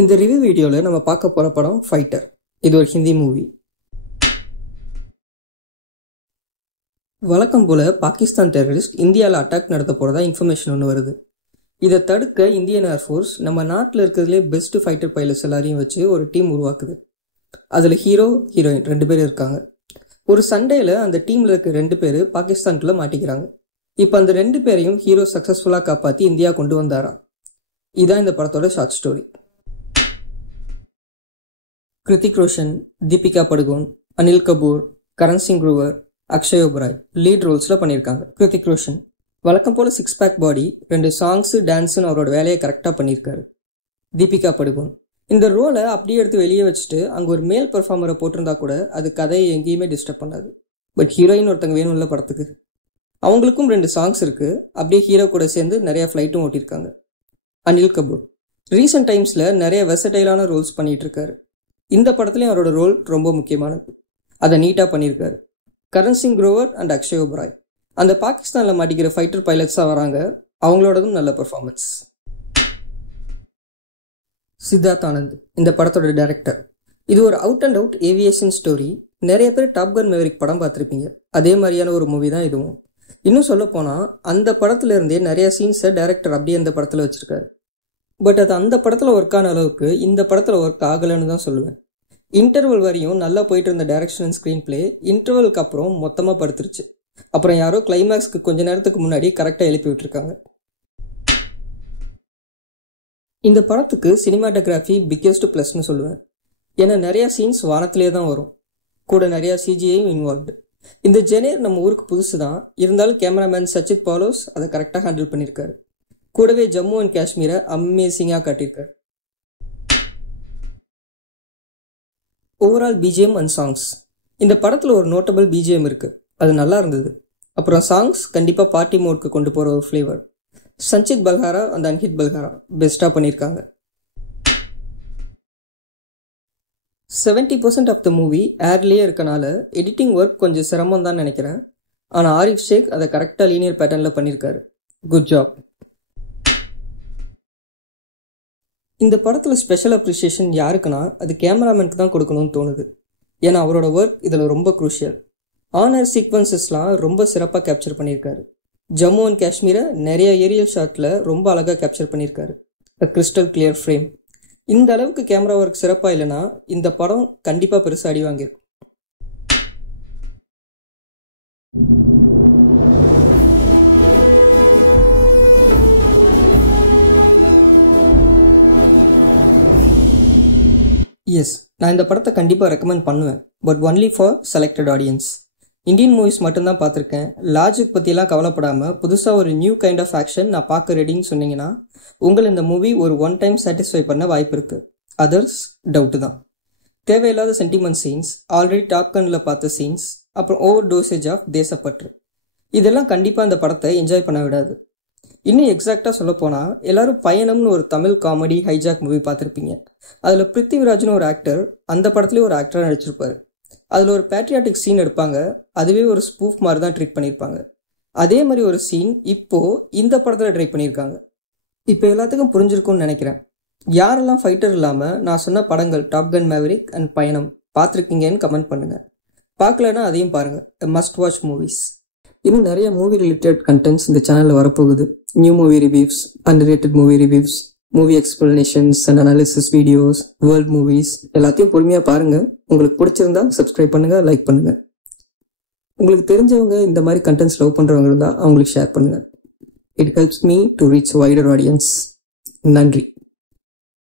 இந்த ரிவ்யூ வீடியோவில் நம்ம பார்க்க போகிற படம் ஃபைட்டர். இது ஒரு ஹிந்தி மூவி. வழக்கம் போல் பாகிஸ்தான் டெரரிஸ்ட் இந்தியாவில் அட்டாக் நடத்த போகிறதா இன்ஃபர்மேஷன் ஒன்று வருது. இதை தடுக்க இந்தியன் ஏர்ஃபோர்ஸ் நம்ம நாட்டில் இருக்கிறதுலே பெஸ்ட் ஃபைட்டர் பைலட்ஸ் எல்லாரையும் வச்சு ஒரு டீம் உருவாக்குது. அதில் ஹீரோ ஹீரோயின் 2 பேர் இருக்காங்க. ஒரு சண்டேயில் அந்த டீமில் இருக்க 2 பேர் பாகிஸ்தானுக்குள்ளே மாட்டிக்கிறாங்க. இப்போ அந்த 2 பேரையும் ஹீரோ சக்ஸஸ்ஃபுல்லாக காப்பாற்றி இந்தியா கொண்டு வந்தாராம். இதுதான் இந்த படத்தோட short story. Hrithik Roshan, Deepika Padukone, Anil Kapoor, Karan Singh Grover, Akshay Oberoi lead ரோல்ஸில் பண்ணியிருக்காங்க. கிருத்திக் ரோஷன் வழக்கம் போல் 6 பேக் பாடி, 2 சாங்ஸு டான்ஸுன்னு அவரோட வேலையை கரெக்டாக பண்ணியிருக்காரு. தீபிகா படுகோன் இந்த ரோலை அப்படியே எடுத்து வெளியே வச்சுட்டு அங்கே ஒரு மேல் பெர்ஃபார்மரை போட்டிருந்தா கூட அது கதையை எங்கேயுமே டிஸ்டர்ப் பண்ணாது. பட் ஹீரோயின் ஒருத்தங்க வேணும்ல படத்துக்கு. அவங்களுக்கும் 2 சாங்ஸ் இருக்குது. அப்படியே ஹீரோ கூட சேர்ந்து நிறையா ஃப்ளைட்டும் ஓட்டியிருக்காங்க. அனில் கபூர் ரீசெண்ட் டைம்ஸில் நிறைய வெர்சடைலான ரோல்ஸ் பண்ணிகிட்டு இருக்காரு. இந்த படத்துலையும் அவரோட ரோல் ரொம்ப முக்கியமானது. அதை நீட்டாக பண்ணியிருக்காரு. கரண் சிங் குரோவர் அண்ட் அக்ஷய் ஒபராய் அந்த பாகிஸ்தானில் மாட்டிக்கிற ஃபைட்டர் பைலட்ஸாக வராங்க. அவங்களோடதும் நல்ல பெர்ஃபார்மன்ஸ். சித்தார்த் ஆனந்த் இந்த படத்தோட டைரக்டர். இது ஒரு out and out aviation story. நிறைய பேர் டாப் கன் மேவரிக் படம் பார்த்துருப்பீங்க. அதே மாதிரியான ஒரு மூவி தான் இதுவும். இன்னும் சொல்ல போனால் அந்த படத்துல இருந்தே நிறைய சீன்ஸை டைரக்டர் அப்படியே அந்த படத்தில் வச்சுருக்காரு. பட் அது அந்த படத்தில் ஒர்க் ஆன அளவுக்கு இந்த படத்தில் ஒர்க் ஆகலைன்னு தான் சொல்லுவேன். இன்டர்வல் வரையும் நல்லா போயிட்டு இருந்த டைரக்ஷன் அண்ட் ஸ்க்ரீன் பிளே இன்டர்வலுக்கு அப்புறம் மொத்தமாக படுத்துருச்சு. அப்புறம் யாரோ கிளைமேக்ஸ்க்கு கொஞ்ச நேரத்துக்கு முன்னாடி கரெக்டாக எழுப்பி விட்டுருக்காங்க. இந்த படத்துக்கு சினிமாட்டோகிராஃபி பிக்கெஸ்ட் ப்ளஸ்ன்னு சொல்லுவேன். ஏன்னா நிறையா சீன்ஸ் வானத்திலே தான் வரும். கூட நிறையா சிஜிஐயும் இன்வால்வ்டு. இந்த ஜெனேர் நம்ம ஊருக்கு புதுசு தான். இருந்தாலும் கேமராமேன் சச்சித் பாலோஸ் அதை கரெக்டாக ஹேண்டில் பண்ணியிருக்காரு. கூடவே ஜம்மு அண்ட் காஷ்மீரை அமேசிங்காக காட்டியிருக்காரு. Overall BGM and songs. இந்த படத்தில் ஒரு நோட்டபிள் பிஜிஎம் இருக்குது. அது நல்லா இருந்தது. அப்புறம் சாங்ஸ் கண்டிப்பாக பார்ட்டி மோட்க்கு கொண்டு போகிற ஒரு ஃப்ளேவர். சஞ்சித் பல்ஹாரா அண்ட் அன்ஹித் பல்ஹாரா பெஸ்ட்டாக பண்ணியிருக்காங்க. 70% ஆஃப் த மூவி ஏர்லேயே இருக்கனால எடிட்டிங் ஒர்க் கொஞ்சம் சிரமம் தான் நினைக்கிறேன். ஆனால் ஆரிஃப் ஷேக் அதை கரெக்டாக லீனியர் பேட்டர்னில் பண்ணியிருக்காரு. Good job. இந்த படத்தில் ஸ்பெஷல் அப்ரிஷியேஷன் யாருக்குன்னா அது கேமராமேனுக்கு தான் கொடுக்கணும்னு தோணுது. ஏன்னா அவரோட ஒர்க் இதில் ரொம்ப குரூஷியல். ஆனர் சீக்வன்சஸ்லாம் ரொம்ப சிறப்பாக கேப்சர் பண்ணியிருக்காரு. ஜம்மு அண்ட் காஷ்மீரை நிறைய ஏரியல் ஷாட்டில் ரொம்ப அழகாக கேப்சர் பண்ணியிருக்காரு. Crystal clear frame. இந்த அளவுக்கு கேமரா ஒர்க் சிறப்பாக இல்லைன்னா இந்த படம் கண்டிப்பாக பெருசாக அடி வாங்கியிருக்கும். எஸ், நான் இந்த படத்தை கண்டிப்பாக ரெக்கமெண்ட் பண்ணுவேன். But only for selected audience. Indian movies மட்டும்தான் பார்த்துருக்கேன். லாஜிக் பற்றியெல்லாம் கவலைப்படாமல் புதுசாக ஒரு நியூ கைண்ட் ஆஃப் ஆக்ஷன் நான் பார்க்க ரெடின்னு சொன்னீங்கன்னா உங்களை இந்த மூவி ஒரு 1 டைம் சாட்டிஸ்ஃபை பண்ண வாய்ப்பு இருக்குது. அதர்ஸ் டவுட்டு தான். தேவையில்லாத சென்டிமெண்ட் சீன்ஸ், ஆல்ரெடி டாப் கன்னில் பார்த்த சீன்ஸ், அப்புறம் ஓவர் டோசேஜ் ஆஃப் தேசப்பற்று, இதெல்லாம் கண்டிப்பாக அந்த படத்தை என்ஜாய் பண்ண விடாது. இன்னும் எக்ஸாக்டாக சொல்ல போனால் எல்லாரும் பயணம்னு ஒரு தமிழ் காமெடி ஹைஜாக் மூவி பார்த்துருப்பீங்க. அதில் பிருத்திவிராஜ்னு ஒரு ஆக்டர் அந்த படத்துலேயே ஒரு ஆக்டராக நடிச்சிருப்பார். அதில் ஒரு பேட்ரியாட்டிக் சீன் எடுப்பாங்க. அதுவே ஒரு ஸ்பூஃப் மாதிரி தான் ட்ரீட் பண்ணியிருப்பாங்க. அதே மாதிரி ஒரு சீன் இப்போது இந்த படத்தில் ட்ரை பண்ணியிருக்காங்க. இப்போ எல்லாத்துக்கும் புரிஞ்சிருக்கும்னு நினைக்கிறேன். யாரெல்லாம் ஃபைட்டர் இல்லாமல் நான் சொன்ன படங்கள் டாப் கன் மேவரிக் அண்ட் பயணம் பார்த்துருக்கீங்கன்னு கமெண்ட் பண்ணுங்கள். பார்க்கலன்னா அதையும் பாருங்கள். Must watch movies. இன்னும் நிறைய மூவி ரிலேட்டட் கண்டென்ட்ஸ் இந்த சேனலில் வரப்போகுது. New movie reviews, underrated movie reviews, movie explanations and analysis videos, world movies எல்லாத்தையும் பொறுமையாக பாருங்கள். உங்களுக்கு பிடிச்சிருந்தா சப்ஸ்கிரைப் பண்ணுங்கள், லைக் பண்ணுங்கள். உங்களுக்கு தெரிஞ்சவங்க இந்த மாதிரி கண்டென்ட்ஸ் லவ் பண்ணுறவங்க இருந்தால் அவங்களுக்கு ஷேர் பண்ணுங்கள். It helps me to reach wider audience. நன்றி.